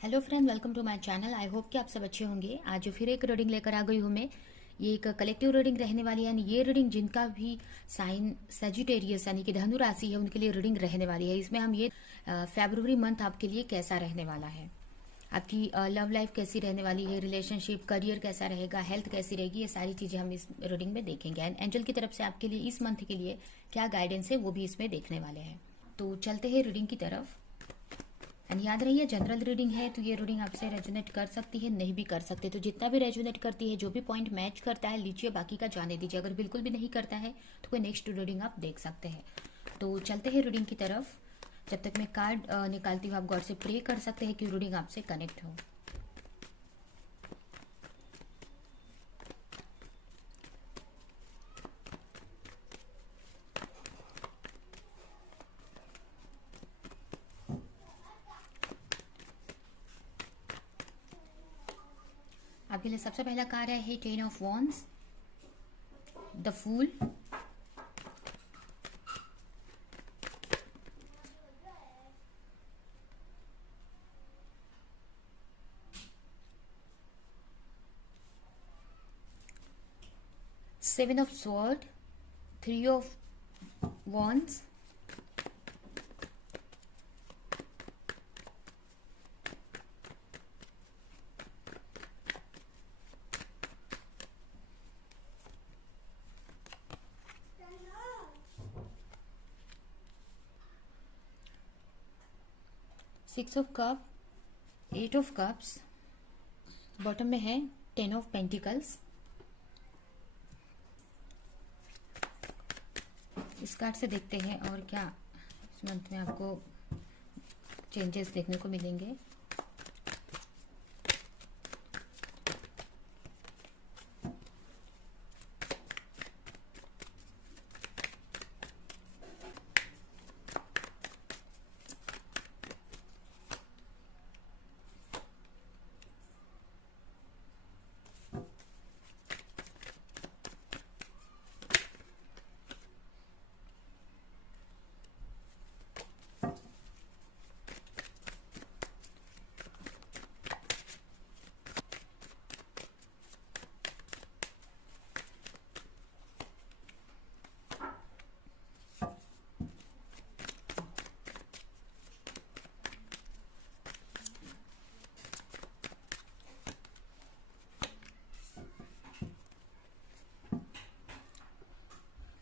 Hello friend, welcome to my channel. I hope कि आप सब अच्छे होंगे। आज फिर एक रीडिंग लेकर आ गई हूँ मैं। ये एक कलेक्टिव रीडिंग रहने वाली है, यानी ये रीडिंग जिनका भी साइन सेजिटेरियस यानी कि धनु राशि है उनके लिए रीडिंग रहने वाली है। इसमें हम ये फरवरी मंथ आपके लिए कैसा रहने वाला है, आपकी लव लाइफ कैसी रहने वाली है, रिलेशनशिप, करियर कैसा रहेगा, हेल्थ कैसी रहेगी, ये सारी चीज़ें हम इस रीडिंग में देखेंगे। एंड एंजल की तरफ से आपके लिए इस मंथ के लिए क्या गाइडेंस है वो भी इसमें देखने वाले हैं। तो चलते हैं रीडिंग की तरफ। एंड याद रहिए, जनरल रीडिंग है तो ये रीडिंग आपसे रेजोनेट कर सकती है, नहीं भी कर सकते। तो जितना भी रेजोनेट करती है, जो भी पॉइंट मैच करता है लीजिए, बाकी का जाने दीजिए। अगर बिल्कुल भी नहीं करता है तो कोई नेक्स्ट रीडिंग आप देख सकते हैं। तो चलते हैं रीडिंग की तरफ। जब तक मैं कार्ड निकालती हूँ, आप गॉड से प्रे कर सकते हैं कि रीडिंग आपसे कनेक्ट हो। आपके लिए सबसे पहला कार्ड है 10 of wands, the fool, 7 of sword, 3 of wands, 6 of cup, 8 of cups, bottom में है 10 ऑफ पेंटिकल्स। इस कार्ड से देखते हैं और क्या इस मंथ में आपको चेंजेस देखने को मिलेंगे।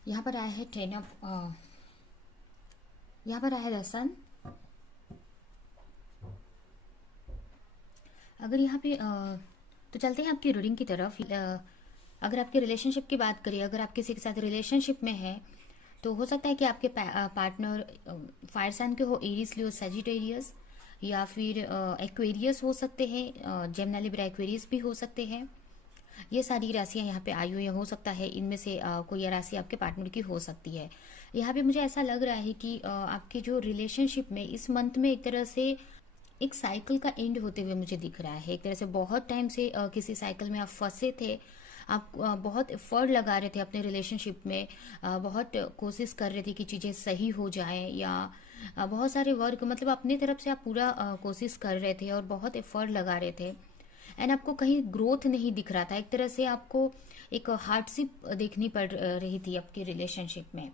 यहाँ पर आया है 10 ऑफ यहाँ पर आया है द सन। अगर यहाँ पे तो चलते हैं आपकी रीडिंग की तरफ। अगर आपके रिलेशनशिप की बात करें, अगर आप किसी के साथ रिलेशनशिप में है तो हो सकता है कि आपके पार्टनर फायर साइन के हो, एरीज, लियो, सजिटेरियस, या फिर एक्वेरियस हो सकते हैं, जेमिनी, लिब्रा, एक्वेरियस भी हो सकते हैं। ये सारी राशियां यहाँ पे आई हुई हो सकता है इनमें से कोई राशि आपके पार्टनर की हो सकती है। यहाँ पे मुझे ऐसा लग रहा है कि आपके जो रिलेशनशिप में इस मंथ में एक तरह से एक साइकिल का एंड होते हुए मुझे दिख रहा है। एक तरह से बहुत टाइम से किसी साइकिल में आप फंसे थे, आप बहुत एफर्ट लगा रहे थे अपने रिलेशनशिप में, बहुत कोशिश कर रहे थे कि चीज़ें सही हो जाएं, या बहुत सारे वर्क मतलब अपनी तरफ से आप पूरा कोशिश कर रहे थे और बहुत एफर्ट लगा रहे थे। एंड आपको कहीं ग्रोथ नहीं दिख रहा था। एक तरह से आपको एक हार्डशिप देखनी पड़ रही थी आपकी रिलेशनशिप में।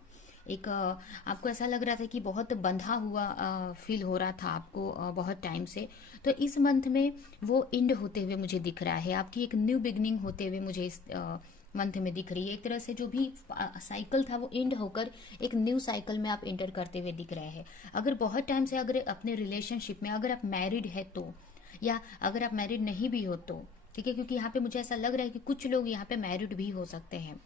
एक आपको ऐसा लग रहा था कि बहुत बंधा हुआ फील हो रहा था आपको बहुत टाइम से। तो इस मंथ में वो एंड होते हुए मुझे दिख रहा है, आपकी एक न्यू बिगनिंग होते हुए मुझे इस मंथ में दिख रही है। एक तरह से जो भी साइकिल था वो एंड होकर एक न्यू साइकिल में आप एंटर करते हुए दिख रहे हैं। अगर बहुत टाइम से अगर अपने रिलेशनशिप में अगर आप मैरिड है तो, या अगर आप मैरिड नहीं भी हो तो ठीक है, क्योंकि यहाँ पे मुझे ऐसा लग रहा है कि कुछ लोग यहाँ पे मैरिड भी हो सकते हैं।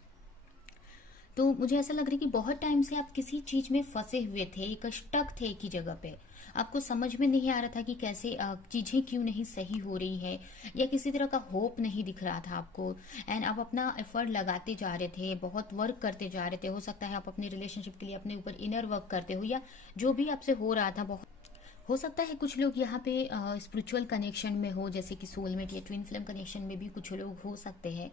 तो मुझे ऐसा लग रहा है कि बहुत टाइम से आप किसी चीज में फंसे हुए थे, एक स्टक थे एक ही जगह पे। आपको समझ में नहीं आ रहा था कि कैसे चीजें क्यों नहीं सही हो रही है, या किसी तरह का होप नहीं दिख रहा था आपको। एंड आप अपना एफर्ट लगाते जा रहे थे, बहुत वर्क करते जा रहे थे। हो सकता है आप अपने रिलेशनशिप के लिए अपने ऊपर इनर वर्क करते हो, या जो भी आपसे हो रहा था बहुत हो सकता है कुछ लोग यहाँ पे स्पिरिचुअल कनेक्शन में हो, जैसे कि सोलमेट या ट्विन फ्लेम कनेक्शन में भी कुछ लोग हो सकते हैं।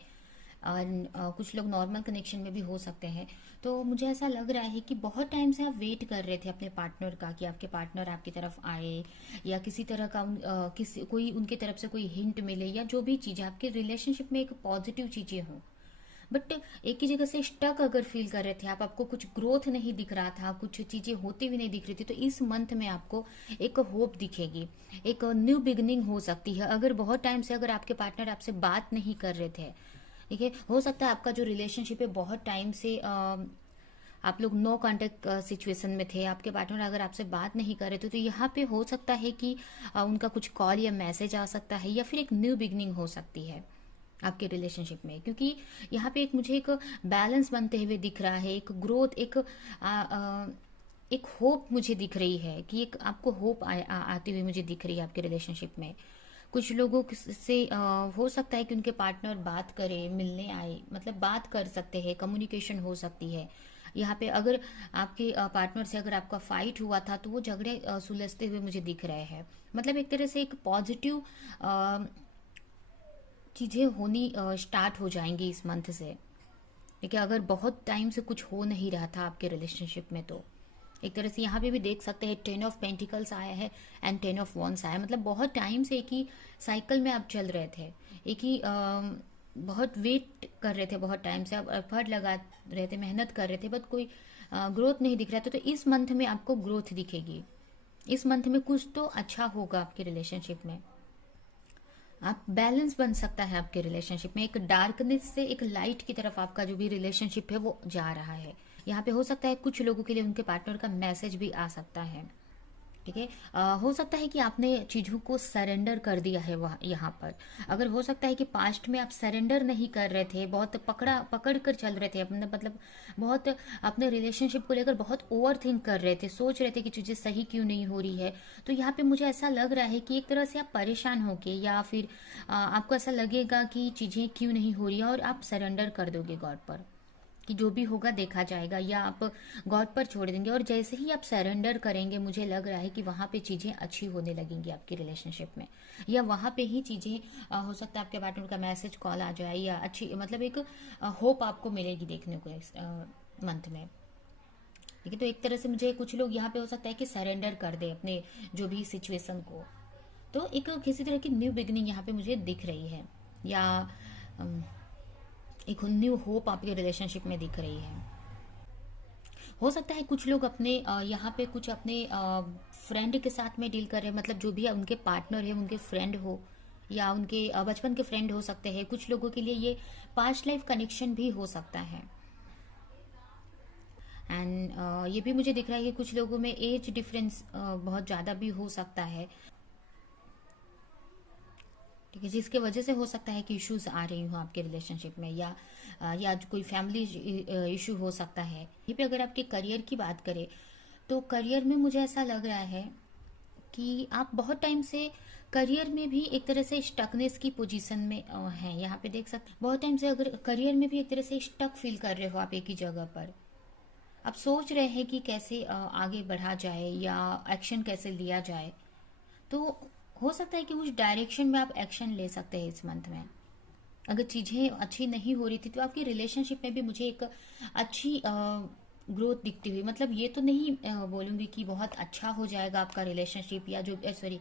और कुछ लोग नॉर्मल कनेक्शन में भी हो सकते हैं। तो मुझे ऐसा लग रहा है कि बहुत टाइम से आप वेट कर रहे थे अपने पार्टनर का कि आपके पार्टनर आपकी तरफ आए, या किसी तरह का किसी कोई उनकी तरफ से कोई हिंट मिले, या जो भी चीज़ आपके रिलेशनशिप में एक पॉजिटिव चीज़ें हों। बट एक ही जगह से स्टक अगर फील कर रहे थे आप, आपको कुछ ग्रोथ नहीं दिख रहा था, कुछ चीजें होती हुई नहीं दिख रही थी, तो इस मंथ में आपको एक होप दिखेगी, एक न्यू बिगनिंग हो सकती है। अगर बहुत टाइम से अगर आपके पार्टनर आपसे बात नहीं कर रहे थे, ठीक है, हो सकता है आपका जो रिलेशनशिप है बहुत टाइम से आप लोग नो कांटेक्ट सिचुएशन में थे, आपके पार्टनर अगर आपसे बात नहीं कर रहे थे, तो यहाँ पे हो सकता है कि उनका कुछ कॉल या मैसेज आ सकता है, या फिर एक न्यू बिगनिंग हो सकती है आपके रिलेशनशिप में। क्योंकि यहाँ पे एक मुझे एक बैलेंस बनते हुए दिख रहा है, एक ग्रोथ, एक होप मुझे दिख रही है कि एक आपको होप आती हुई मुझे दिख रही है आपके रिलेशनशिप में। कुछ लोगों से हो सकता है कि उनके पार्टनर बात करे, मिलने आए, मतलब बात कर सकते हैं, कम्युनिकेशन हो सकती है। यहाँ पे अगर आपके पार्टनर से अगर आपका फाइट हुआ था, तो वो झगड़े सुलझते हुए मुझे दिख रहे हैं। मतलब एक तरह से एक पॉजिटिव चीज़ें होनी स्टार्ट हो जाएंगी इस मंथ से। देखिए, अगर बहुत टाइम से कुछ हो नहीं रहा था आपके रिलेशनशिप में, तो एक तरह से यहाँ पे भी देख सकते हैं 10 ऑफ पेंटिकल्स आया है एंड 10 ऑफ वॉन्ड्स आया है। मतलब बहुत टाइम से एक ही साइकिल में आप चल रहे थे, एक ही बहुत वेट कर रहे थे, बहुत टाइम से आप एफर्ट लगा रहे थे, मेहनत कर रहे थे, बट कोई ग्रोथ नहीं दिख रहा था। तो इस मंथ में आपको ग्रोथ दिखेगी, इस मंथ में कुछ तो अच्छा होगा आपके रिलेशनशिप में। आप बैलेंस बन सकता है आपके रिलेशनशिप में, एक डार्कनेस से एक लाइट की तरफ आपका जो भी रिलेशनशिप है वो जा रहा है। यहाँ पे हो सकता है कुछ लोगों के लिए उनके पार्टनर का मैसेज भी आ सकता है, ठीक है। हो सकता है कि आपने चीज़ों को सरेंडर कर दिया है वह यहाँ पर। अगर हो सकता है कि पास्ट में आप सरेंडर नहीं कर रहे थे, बहुत पकड़ कर चल रहे थे अपने, मतलब बहुत अपने रिलेशनशिप को लेकर बहुत ओवर थिंक कर रहे थे, सोच रहे थे कि चीज़ें सही क्यों नहीं हो रही है। तो यहाँ पे मुझे ऐसा लग रहा है कि एक तरह से आप परेशान होके, या फिर आपको ऐसा लगेगा कि चीज़ें क्यों नहीं हो रही है, और आप सरेंडर कर दोगे गॉड पर कि जो भी होगा देखा जाएगा, या आप गॉड पर छोड़ देंगे। और जैसे ही आप सरेंडर करेंगे, मुझे लग रहा है कि वहाँ पे चीज़ें अच्छी होने लगेंगी आपकी रिलेशनशिप में, या वहाँ पे ही चीज़ें हो सकता है आपके पार्टनर का मैसेज कॉल आ जाए, या अच्छी मतलब एक होप आपको मिलेगी देखने को इस मंथ में। ठीक है, तो एक तरह से मुझे कुछ लोग यहाँ पे हो सकता है कि सरेंडर कर दे अपने जो भी सिचुएशन को। तो एक किसी तरह की न्यू बिगनिंग यहाँ पे मुझे दिख रही है, या एक न्यू होप आपके रिलेशनशिप में दिख रही है। हो सकता है कुछ लोग अपने यहाँ पे कुछ अपने फ्रेंड के साथ में डील कर रहे हैं, मतलब जो भी उनके पार्टनर है उनके फ्रेंड हो, या उनके बचपन के फ्रेंड हो सकते हैं। कुछ लोगों के लिए ये पास्ट लाइफ कनेक्शन भी हो सकता है। एंड ये भी मुझे दिख रहा है कि कुछ लोगों में एज डिफरेंस बहुत ज़्यादा भी हो सकता है, ठीक है, जिसके वजह से हो सकता है कि इश्यूज आ रही हो आपके रिलेशनशिप में, या कोई फैमिली इशू हो सकता है। यहीं पे अगर आपके करियर की बात करें, तो करियर में मुझे ऐसा लग रहा है कि आप बहुत टाइम से करियर में भी एक तरह से स्टकनेस की पोजीशन में हैं। यहाँ पे देख सकते हैं बहुत टाइम से अगर करियर में भी एक तरह से स्टक फील कर रहे हो आप एक ही जगह पर। आप सोच रहे हैं कि कैसे आगे बढ़ा जाए, या एक्शन कैसे लिया जाए। तो हो सकता है कि उस डायरेक्शन में आप एक्शन ले सकते हैं इस मंथ में। अगर चीज़ें अच्छी नहीं हो रही थी, तो आपकी रिलेशनशिप में भी मुझे एक अच्छी ग्रोथ दिखती हुई, मतलब ये तो नहीं बोलूँगी कि बहुत अच्छा हो जाएगा आपका रिलेशनशिप, या जो सॉरी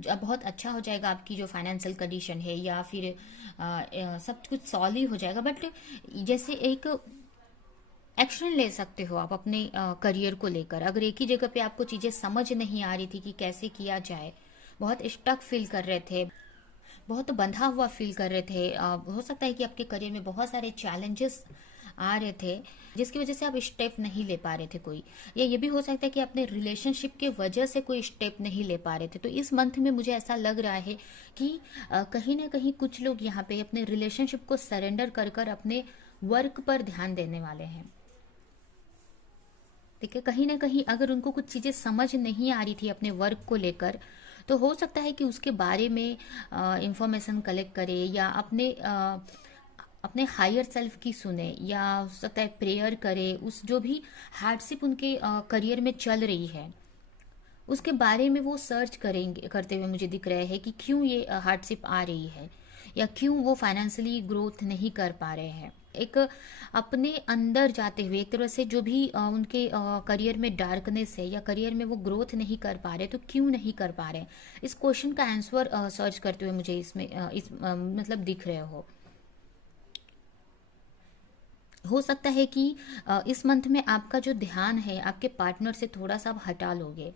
बहुत अच्छा हो जाएगा आपकी जो फाइनेंशियल कंडीशन है, या फिर सब कुछ सॉल्व ही हो जाएगा। बट जैसे एक एक्शन ले सकते हो आप अपने करियर को लेकर। अगर एक ही जगह पे आपको चीज़ें समझ नहीं आ रही थी कि कैसे किया जाए, बहुत स्टक फील कर रहे थे, बहुत बंधा हुआ फील कर रहे थे, हो सकता है कि आपके करियर में बहुत सारे चैलेंजेस आ रहे थे, जिसकी वजह से आप स्टेप नहीं ले पा रहे थे कोई, या ये भी हो सकता है कि अपने रिलेशनशिप के वजह से कोई स्टेप नहीं ले पा रहे थे। तो इस मंथ में मुझे ऐसा लग रहा है कि कहीं ना कहीं कुछ लोग यहाँ पे अपने रिलेशनशिप को सरेंडर कर कर अपने वर्क पर ध्यान देने वाले हैं। ठीक है, कहीं ना कहीं अगर उनको कुछ चीज़ें समझ नहीं आ रही थी अपने वर्क को लेकर, तो हो सकता है कि उसके बारे में इंफॉर्मेशन कलेक्ट करे, या अपने हायर सेल्फ की सुने, या हो सकता है प्रेयर करे। उस जो भी हार्डशिप उनके करियर में चल रही है, उसके बारे में वो सर्च करेंगे करते हुए मुझे दिख रहा है कि क्यों ये हार्डशिप आ रही है। या क्यों वो फाइनेंशियली ग्रोथ नहीं कर पा रहे हैं। एक अपने अंदर जाते हुए एक तरह से जो भी उनके करियर में डार्कनेस है या करियर में वो ग्रोथ नहीं कर पा रहे, तो क्यों नहीं कर पा रहे, इस क्वेश्चन का आंसर सर्च करते हुए मुझे इसमें मतलब दिख रहे हो सकता है कि इस मंथ में आपका जो ध्यान है आपके पार्टनर से थोड़ा सा आप हटा लोगे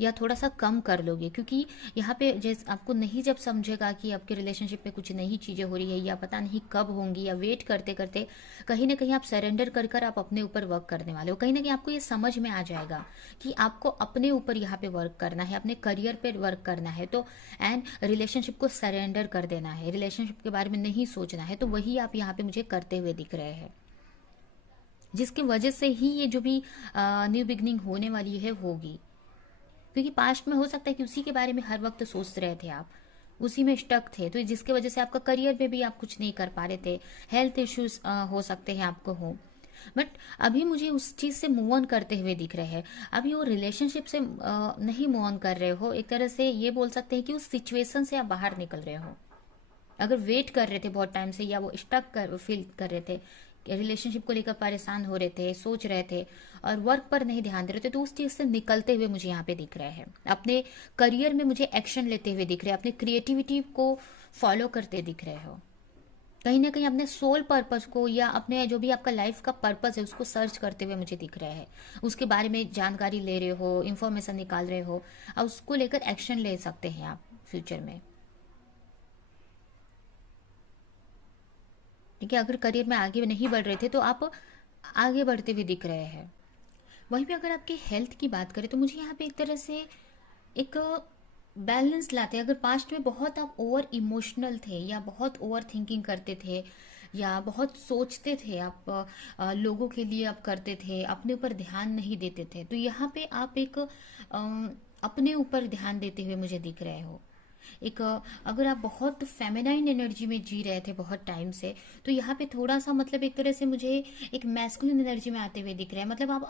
या थोड़ा सा कम कर लोगे, क्योंकि यहाँ पे जैसे आपको नहीं जब समझेगा कि आपके रिलेशनशिप में कुछ नई चीज़ें हो रही है या पता नहीं कब होंगी, या वेट करते करते कहीं ना कहीं आप सरेंडर कर कर आप अपने ऊपर वर्क करने वाले हो। कहीं ना कहीं आपको ये समझ में आ जाएगा कि आपको अपने ऊपर यहाँ पे वर्क करना है, अपने करियर पे वर्क करना है, तो एंड रिलेशनशिप को सरेंडर कर देना है, रिलेशनशिप के बारे में नहीं सोचना है। तो वही आप यहाँ पे मुझे करते हुए दिख रहे हैं, जिसकी वजह से ही ये जो भी न्यू बिगनिंग होने वाली है होगी। क्योंकि पास्ट में हो सकता है कि उसी के बारे में हर वक्त सोच रहे थे आप, उसी में स्टक थे, तो जिसकी वजह से आपका करियर में भी आप कुछ नहीं कर पा रहे थे, हेल्थ इश्यूज हो सकते हैं आपको हो। बट अभी मुझे उस चीज़ से मूव ऑन करते हुए दिख रहे हैं। अभी वो रिलेशनशिप से नहीं मूव ऑन कर रहे हो, एक तरह से ये बोल सकते हैं कि उस सिचुएशन से आप बाहर निकल रहे हो। अगर वेट कर रहे थे बहुत टाइम से या वो फील कर रहे थे, रिलेशनशिप को लेकर परेशान हो रहे थे, सोच रहे थे और वर्क पर नहीं ध्यान दे रहे थे, तो उस चीज़ से निकलते हुए मुझे यहाँ पे दिख रहे हैं। अपने करियर में मुझे एक्शन लेते हुए दिख रहे हैं, अपने क्रिएटिविटी को फॉलो करते दिख रहे हो, कहीं ना कहीं अपने सोल पर्पस को या अपने जो भी आपका लाइफ का पर्पस है उसको सर्च करते हुए मुझे दिख रहे हैं। उसके बारे में जानकारी ले रहे हो, इंफॉर्मेशन निकाल रहे हो और उसको लेकर एक्शन ले सकते हैं आप फ्यूचर में। ठीक है, अगर करियर में आगे नहीं बढ़ रहे थे तो आप आगे बढ़ते हुए दिख रहे हैं। वहीं पे अगर आपकी हेल्थ की बात करें तो मुझे यहाँ पे एक तरह से एक बैलेंस लाते हैं। अगर पास्ट में बहुत आप ओवर इमोशनल थे या बहुत ओवर थिंकिंग करते थे या बहुत सोचते थे आप, लोगों के लिए आप करते थे, अपने ऊपर ध्यान नहीं देते थे, तो यहाँ पे आप एक अपने ऊपर ध्यान देते हुए मुझे दिख रहे हो। एक अगर आप बहुत फेमिनाइन एनर्जी में जी रहे थे बहुत टाइम से, तो यहाँ पे थोड़ा सा मतलब एक तरह से मुझे एक मैस्कुलिन एनर्जी में आते हुए दिख रहा है। मतलब आप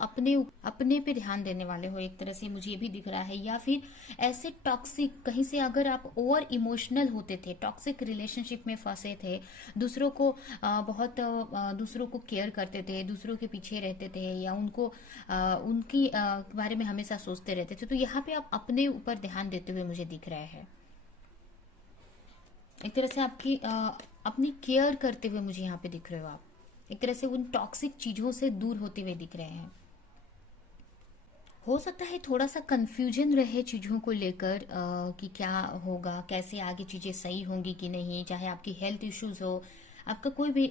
अपने पे ध्यान देने वाले हो, एक तरह से मुझे ये भी दिख रहा है। या फिर ऐसे टॉक्सिक कहीं से अगर आप ओवर इमोशनल होते थे, टॉक्सिक रिलेशनशिप में फंसे थे, दूसरों को बहुत दूसरों को केयर करते थे, दूसरों के पीछे रहते थे या उनको उनकी बारे में हमेशा सोचते रहते थे, तो यहाँ पे आप अपने ऊपर ध्यान देते हुए मुझे दिख रहे हैं। एक तरह से आपकी अपनी केयर करते हुए मुझे यहाँ पे दिख रहे हो आप, एक तरह से उन टॉक्सिक चीजों से दूर होते हुए दिख रहे हैं। हो सकता है थोड़ा सा कंफ्यूजन रहे चीज़ों को लेकर कि क्या होगा, कैसे आगे चीज़ें सही होंगी कि नहीं, चाहे आपकी हेल्थ इश्यूज हो, आपका कोई भी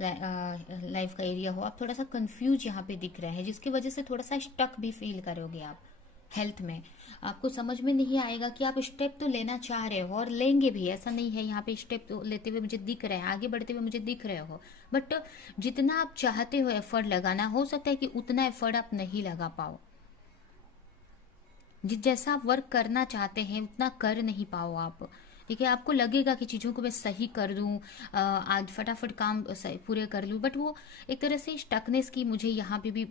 लाइफ का एरिया हो, आप थोड़ा सा कंफ्यूज यहाँ पे दिख रहे हैं, जिसकी वजह से थोड़ा सा स्टक भी फील करोगे आप हेल्थ में। आपको समझ में नहीं आएगा कि आप स्टेप तो लेना चाह रहे हो और लेंगे भी, ऐसा नहीं है, यहाँ पे स्टेप तो लेते हुए मुझे दिख रहे हैं, आगे बढ़ते हुए मुझे दिख रहे हो, बट जितना आप चाहते हो एफर्ट लगाना, हो सकता है कि उतना एफर्ट आप नहीं लगा पाओ। जिस जैसा आप वर्क करना चाहते हैं उतना कर नहीं पाओ आप। ठीक है, आपको लगेगा कि चीज़ों को मैं सही कर दूं, आज फटाफट काम पूरे कर लूं, बट वो एक तरह से स्टकनेस की मुझे यहाँ पे भी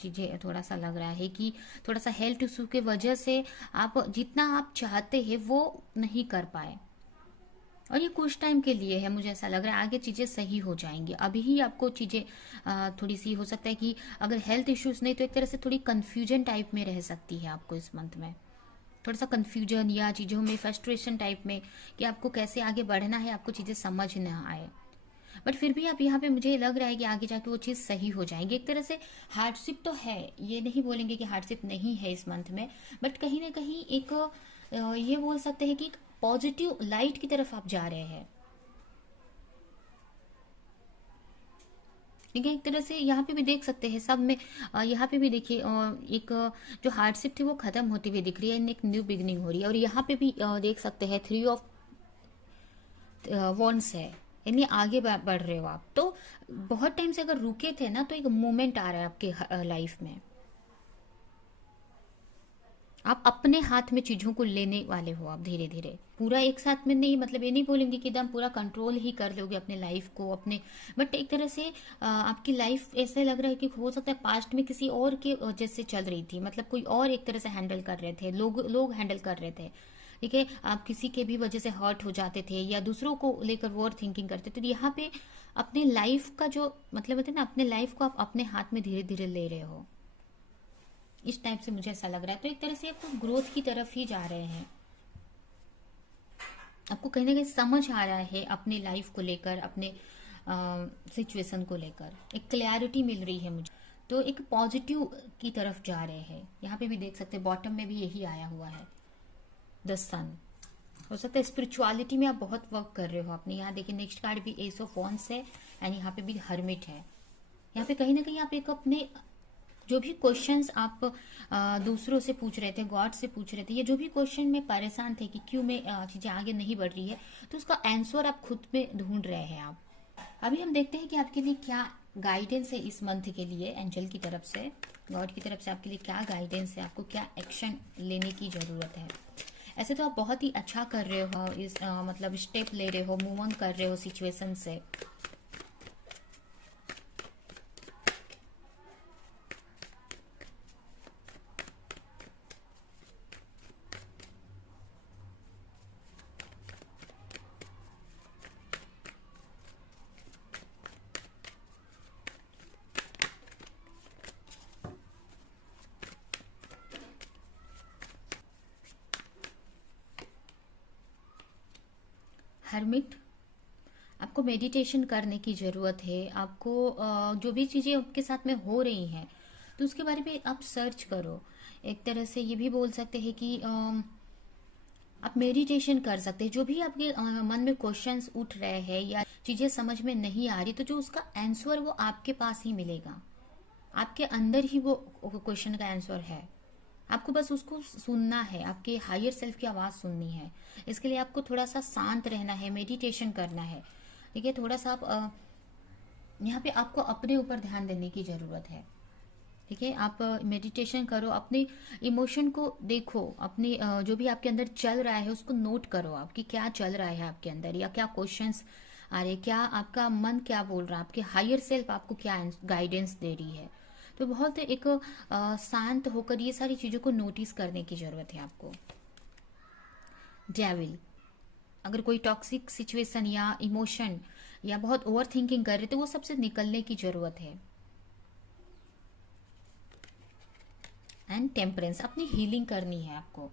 चीज़ें थोड़ा सा लग रहा है कि थोड़ा सा हेल्थ इशू के वजह से आप जितना आप चाहते हैं वो नहीं कर पाए। और ये कुछ टाइम के लिए है, मुझे ऐसा लग रहा है, आगे चीज़ें सही हो जाएंगी। अभी ही आपको चीज़ें थोड़ी सी हो सकता है कि अगर हेल्थ इश्यूज नहीं तो एक तरह से थोड़ी कन्फ्यूजन टाइप में रह सकती है आपको इस मंथ में, थोड़ा सा कन्फ्यूजन या चीज़ों में फ्रस्ट्रेशन टाइप में कि आपको कैसे आगे बढ़ना है, आपको चीज़ें समझ ना आए। बट फिर भी आप यहाँ पे मुझे लग रहा है कि आगे जाके वो चीज़ सही हो जाएगी। एक तरह से हार्डशिप तो है, ये नहीं बोलेंगे कि हार्डशिप नहीं है इस मंथ में, बट कहीं ना कहीं एक ये बोल सकते हैं कि पॉजिटिव लाइट की तरफ आप जा रहे हैं। ठीक है, एक तरह से यहाँ पे भी देख सकते हैं सब में, यहाँ पे भी देखिए एक जो हार्डशिप थी वो खत्म होती हुई दिख रही है, एक न्यू बिगनिंग हो रही है। और यहाँ पे भी देख सकते हैं 3 ऑफ वॉन्ड्स है, यानी आगे बढ़ रहे हो आप। तो बहुत टाइम से अगर रुके थे ना, तो एक मोमेंट आ रहा है आपके लाइफ में, आप अपने हाथ में चीजों को लेने वाले हो आप धीरे धीरे, पूरा एक साथ में नहीं, मतलब ये नहीं बोलेंगे कि एकदम पूरा कंट्रोल ही कर लोगे अपने लाइफ को अपने, बट एक तरह से आपकी लाइफ ऐसे लग रहा है कि हो सकता है पास्ट में किसी और के वजह से चल रही थी, मतलब कोई और एक तरह से हैंडल कर रहे थे, लोग हैंडल कर रहे थे, ठीक है, आप किसी के भी वजह से हर्ट हो जाते थे या दूसरों को लेकर ओवर थिंकिंग करते थे, तो यहाँ पे अपनी लाइफ का जो मतलब होता है ना, अपने लाइफ को आप अपने हाथ में धीरे धीरे ले रहे हो, इस टाइप से मुझे ऐसा लग रहा है। तो एक तरह से आप ग्रोथ की तरफ ही जा रहे हैं, आपको कहीं ना कहीं समझ आ रहा है अपनी लाइफ को लेकर, अपने सिचुएशन को लेकर एक क्लैरिटी मिल रही है मुझे। तो एक पॉजिटिव की तरफ जा रहे हैं। यहाँ पे भी देख सकते हैं बॉटम में भी यही आया हुआ है, द सन। हो सकता है स्पिरिचुअलिटी में आप बहुत वर्क कर रहे हो अपने। यहाँ देखिए नेक्स्ट कार्ड भी एस ऑफ वॉन्ड्स है एंड यहाँ पे भी हर्मिट है। यहाँ पे कहीं ना कहीं आप एक अपने जो भी क्वेश्चंस आप दूसरों से पूछ रहे थे, गॉड से पूछ रहे थे, या जो भी क्वेश्चन में परेशान थे कि क्यों में चीजें आगे नहीं बढ़ रही है, तो उसका आंसर आप खुद में ढूंढ रहे हैं आप। अभी हम देखते हैं कि आपके लिए क्या गाइडेंस है इस मंथ के लिए, एंजल की तरफ से, गॉड की तरफ से आपके लिए क्या गाइडेंस है, आपको क्या एक्शन लेने की जरूरत है। ऐसे तो आप बहुत ही अच्छा कर रहे हो, इस मतलब स्टेप ले रहे हो, मूव ऑन कर रहे हो सिचुएशन से। हर्मिट, आपको मेडिटेशन करने की ज़रूरत है। आपको जो भी चीज़ें आपके साथ में हो रही हैं तो उसके बारे में आप सर्च करो। एक तरह से ये भी बोल सकते हैं कि आप मेडिटेशन कर सकते हैं। जो भी आपके मन में क्वेश्चंस उठ रहे हैं या चीज़ें समझ में नहीं आ रही, तो जो उसका आंसर वो आपके पास ही मिलेगा, आपके अंदर ही वो क्वेश्चन का आंसर है। आपको बस उसको सुनना है, आपके हायर सेल्फ की आवाज़ सुननी है। इसके लिए आपको थोड़ा सा शांत रहना है, मेडिटेशन करना है। ठीक है, थोड़ा सा आप यहाँ पे आपको अपने ऊपर ध्यान देने की ज़रूरत है। ठीक है, आप मेडिटेशन करो, अपने इमोशन को देखो, अपनी जो भी आपके अंदर चल रहा है उसको नोट करो, आपकी क्या चल रहा है आपके अंदर, या क्या क्वेश्चंस आ रहे, क्या आपका मन क्या बोल रहा है, आपके हायर सेल्फ आपको क्या गाइडेंस दे रही है। तो बहुत एक शांत होकर ये सारी चीज़ों को नोटिस करने की ज़रूरत है आपको। डेविल, अगर कोई टॉक्सिक सिचुएशन या इमोशन या बहुत ओवर थिंकिंग कर रहे तो वो सबसे निकलने की ज़रूरत है। एंड टेम्परेंस, अपनी हीलिंग करनी है आपको।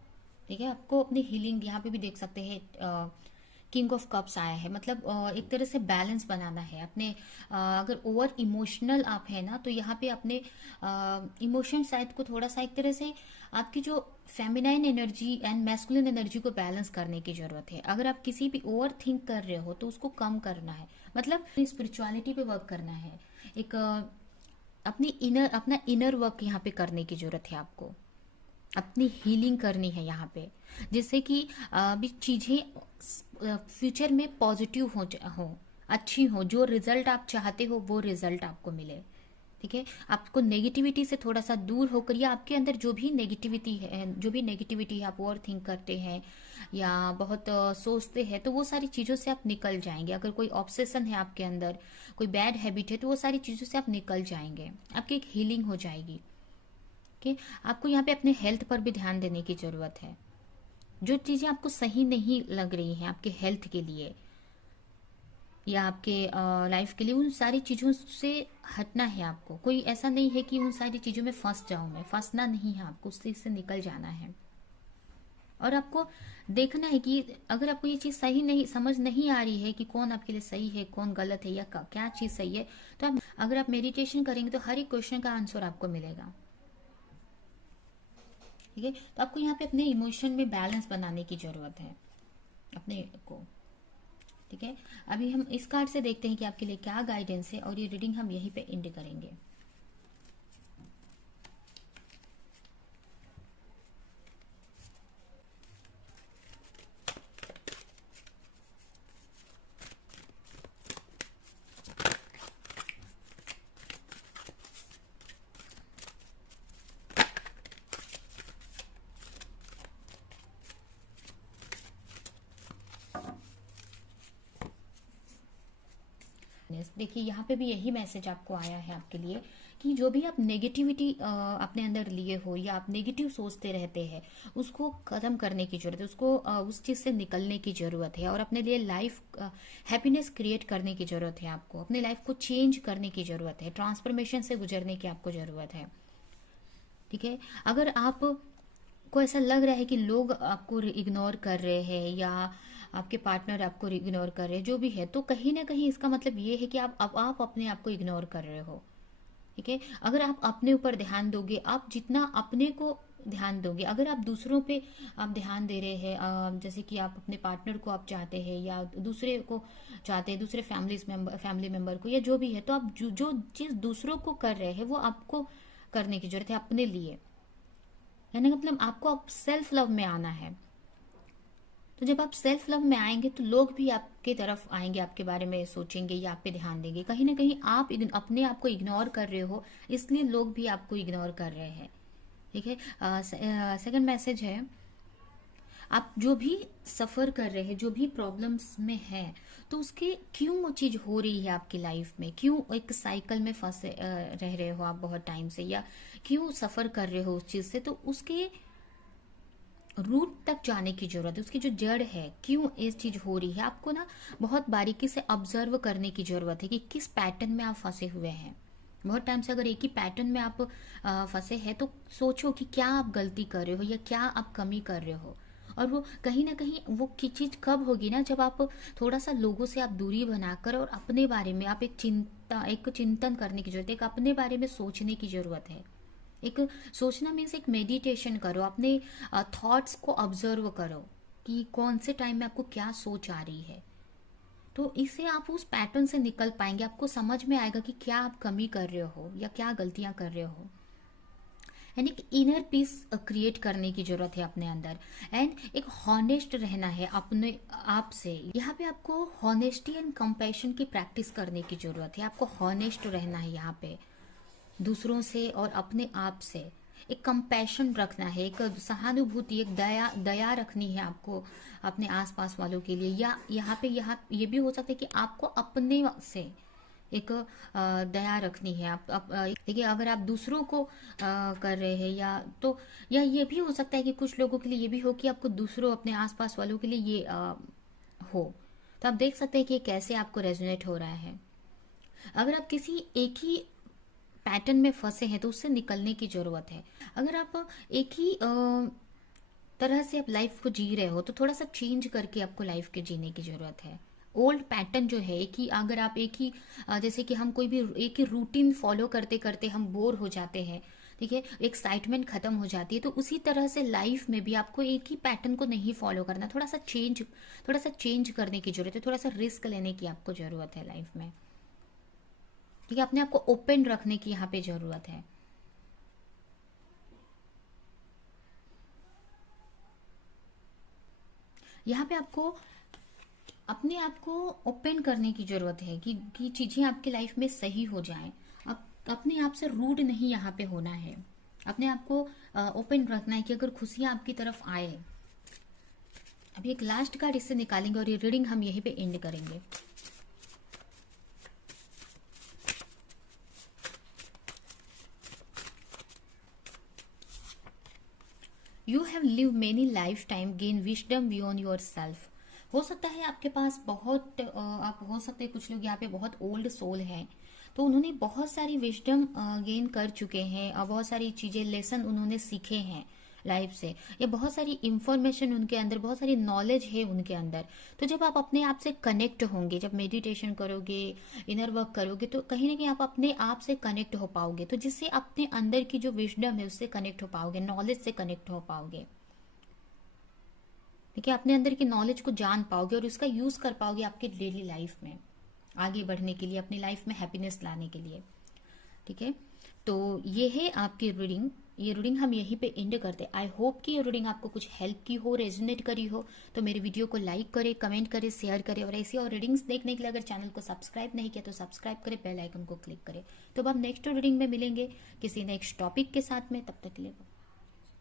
ठीक है, आपको अपनी हीलिंग, यहाँ पे भी देख सकते हैं किंग ऑफ कप्स आया है, मतलब एक तरह से बैलेंस बनाना है अपने। अगर ओवर इमोशनल आप है ना, तो यहाँ पे अपने इमोशन साइड को थोड़ा सा एक तरह से आपकी जो feminine energy and masculine energy को बैलेंस करने की जरूरत है। अगर आप किसी भी ओवर थिंक कर रहे हो तो उसको कम करना है, मतलब स्पिरिचुअलिटी पे वर्क करना है। एक अपना इनर वर्क यहाँ पे करने की जरूरत है आपको, अपनी हीलिंग करनी है यहाँ पे, जिससे कि भी चीजें फ्यूचर में पॉजिटिव हो, अच्छी हो, जो रिजल्ट आप चाहते हो वो रिजल्ट आपको मिले। ठीक है, आपको नेगेटिविटी से थोड़ा सा दूर होकर, या आपके अंदर जो भी नेगेटिविटी है, आप ओवर थिंक करते हैं या बहुत सोचते हैं, तो वो सारी चीज़ों से आप निकल जाएंगे। अगर कोई ऑब्सेशन है आपके अंदर, कोई बैड हैबिट है, तो वो सारी चीज़ों से आप निकल जाएंगे, आपकी एक हीलिंग हो जाएगी। ठीक है, आपको यहाँ पे अपने हेल्थ पर भी ध्यान देने की ज़रूरत है। जो चीज़ें आपको सही नहीं लग रही हैं आपके हेल्थ के लिए या आपके लाइफ के लिए, उन सारी चीज़ों से हटना है आपको। कोई ऐसा नहीं है कि उन सारी चीज़ों में फंस जाऊं, मैं फंसना नहीं है आपको, उससे इससे निकल जाना है। और आपको देखना है कि अगर आपको ये चीज़ सही नहीं समझ नहीं आ रही है कि कौन आपके लिए सही है, कौन गलत है, या क्या चीज़ सही है, तो अगर आप मेडिटेशन करेंगे तो हर एक क्वेश्चन का आंसर आपको मिलेगा। ठीक है, तो आपको यहाँ पे अपने इमोशन में बैलेंस बनाने की जरूरत है अपने को। ठीक है, अभी हम इस कार्ड से देखते हैं कि आपके लिए क्या गाइडेंस है, और ये रीडिंग हम यहीं पे एंड करेंगे। देखिए यहाँ पे भी यही मैसेज आपको आया है आपके लिए कि जो भी आप नेगेटिविटी अपने अंदर लिए हो या आप नेगेटिव सोचते रहते हैं, उसको खत्म करने की जरूरत है, उसको उस चीज से निकलने की जरूरत है और अपने लिए लाइफ हैप्पीनेस क्रिएट करने की जरूरत है। आपको अपने लाइफ को चेंज करने की जरूरत है, ट्रांसफॉर्मेशन से गुजरने की आपको जरूरत है। ठीक है, अगर आप को ऐसा लग रहा है कि लोग आपको इग्नोर कर रहे हैं या आपके पार्टनर आपको इग्नोर कर रहे हैं, जो भी है, तो कहीं ना कहीं इसका मतलब ये है कि आप अपने आप को इग्नोर कर रहे हो। ठीक है, अगर आप अपने ऊपर ध्यान दोगे, आप जितना अपने को ध्यान दोगे, अगर आप दूसरों पे आप ध्यान दे रहे हैं, जैसे कि आप अपने पार्टनर को आप चाहते हैं या दूसरे को चाहते हैं, दूसरे फैमिली मेंबर को या जो भी है, तो आप जो चीज़ दूसरों को कर रहे हैं वो आपको करने की जरूरत है अपने लिए। यानी मतलब आपको अब सेल्फ लव में आना है। तो जब आप सेल्फ लव में आएंगे तो लोग भी आपके तरफ आएंगे, आपके बारे में सोचेंगे या आप पे ध्यान देंगे। कहीं ना कहीं आप अपने आप को इग्नोर कर रहे हो, इसलिए लोग भी आपको इग्नोर कर रहे हैं। ठीक है, सेकंड मैसेज है, आप जो भी सफ़र कर रहे हैं, जो भी प्रॉब्लम्स में है, तो उसके क्यों वो चीज़ हो रही है आपकी लाइफ में, क्यों एक साइकिल में फंसे रह रहे हो आप बहुत टाइम से, या क्यों सफ़र कर रहे हो उस चीज़ से, तो उसके रूट तक जाने की जरूरत है। उसकी जो जड़ है, क्यों ये चीज हो रही है, आपको ना बहुत बारीकी से ऑब्जर्व करने की जरूरत है कि किस पैटर्न में आप फंसे हुए हैं। बहुत टाइम से अगर एक ही पैटर्न में आप फंसे हैं, तो सोचो कि क्या आप गलती कर रहे हो या क्या आप कमी कर रहे हो। और वो कहीं ना कहीं वो की चीज कब होगी ना, जब आप थोड़ा सा लोगों से आप दूरी बनाकर और अपने बारे में आप एक चिंतन करने की जरूरत है, एक अपने बारे में सोचने की जरूरत है। एक सोचना मीन्स एक मेडिटेशन करो, अपने थॉट्स को ऑब्जर्व करो कि कौन से टाइम में आपको क्या सोच आ रही है। तो इससे आप उस पैटर्न से निकल पाएंगे, आपको समझ में आएगा कि क्या आप कमी कर रहे हो या क्या गलतियां कर रहे हो। यानी कि इनर पीस क्रिएट करने की जरूरत है अपने अंदर, एंड एक हॉनेस्ट रहना है अपने आप से। यहाँ पे आपको हॉनेस्टी एंड कंपैशन की प्रैक्टिस करने की जरूरत है। आपको हॉनेस्ट रहना है यहाँ पे, दूसरों से और अपने आप से। एक कंपैशन रखना है, एक सहानुभूति, एक दया दया रखनी है आपको अपने आसपास वालों के लिए। या यहाँ ये भी हो सकता है कि आपको अपने से एक दया रखनी है। आप देखिए, अगर आप दूसरों को कर रहे हैं या तो, या ये भी हो सकता है कि कुछ लोगों के लिए ये भी हो कि आपको दूसरों अपने आसपास वालों के लिए ये हो। तो आप देख सकते हैं कि कैसे आपको रेजोनेट हो रहा है। अगर आप किसी एक ही पैटर्न में फंसे हैं तो उससे निकलने की जरूरत है। अगर आप एक ही तरह से आप लाइफ को जी रहे हो, तो थोड़ा सा चेंज करके आपको लाइफ के जीने की जरूरत है। ओल्ड पैटर्न जो है कि अगर आप एक ही जैसे कि हम कोई भी एक ही रूटीन फॉलो करते करते हम बोर हो जाते हैं, ठीक है, एक्साइटमेंट खत्म हो जाती है, तो उसी तरह से लाइफ में भी आपको एक ही पैटर्न को नहीं फॉलो करना, थोड़ा सा चेंज करने की जरूरत है, थोड़ा सा रिस्क लेने की आपको जरूरत है लाइफ में। ठीक है, अपने आप को ओपन रखने की यहाँ पे जरूरत है। यहाँ पे आपको अपने आप को ओपन करने की जरूरत है कि चीजें आपकी लाइफ में सही हो जाएं। अब अपने आप से रूड नहीं यहाँ पे होना है, अपने आप को ओपन रखना है कि अगर खुशियां आपकी तरफ आए। अभी एक लास्ट कार्ड इससे निकालेंगे और ये रीडिंग हम यहीं पे एंड करेंगे। You have live many life time, gain wisdom beyond your self. हो सकता है आपके पास बहुत आप हो सकते हैं कुछ लोग यहाँ पे बहुत ओल्ड सोल हैं, तो उन्होंने बहुत सारी विजडम गेन कर चुके हैं और बहुत सारी चीजें लेसन उन्होंने सीखे हैं लाइफ से, या बहुत सारी इंफॉर्मेशन उनके अंदर, बहुत सारी नॉलेज है उनके अंदर। तो जब आप अपने आप से कनेक्ट होंगे, जब मेडिटेशन करोगे, इनर वर्क करोगे, तो कहीं ना कहीं आप अपने आप से कनेक्ट हो पाओगे, तो जिससे अपने अंदर की जो विजडम है उससे कनेक्ट हो पाओगे, नॉलेज से कनेक्ट हो पाओगे। ठीक है, अपने अंदर की नॉलेज को जान पाओगे और उसका यूज कर पाओगे आपके डेली लाइफ में आगे बढ़ने के लिए, अपनी लाइफ में हैप्पीनेस लाने के लिए। ठीक है, तो ये है आपकी रीडिंग। ये रीडिंग हम यहीं पे एंड करते हैं। आई होप कि ये रीडिंग आपको कुछ हेल्प की हो, रेजोनेट करी हो। तो मेरे वीडियो को लाइक करें, कमेंट करें, शेयर करें, और ऐसी और रीडिंग्स देखने के लिए अगर चैनल को सब्सक्राइब नहीं किया तो सब्सक्राइब करें, बेल आइकन को क्लिक करें। तो अब हम नेक्स्ट रीडिंग में मिलेंगे किसी नेक्स्ट टॉपिक के साथ में। तब तक के लिए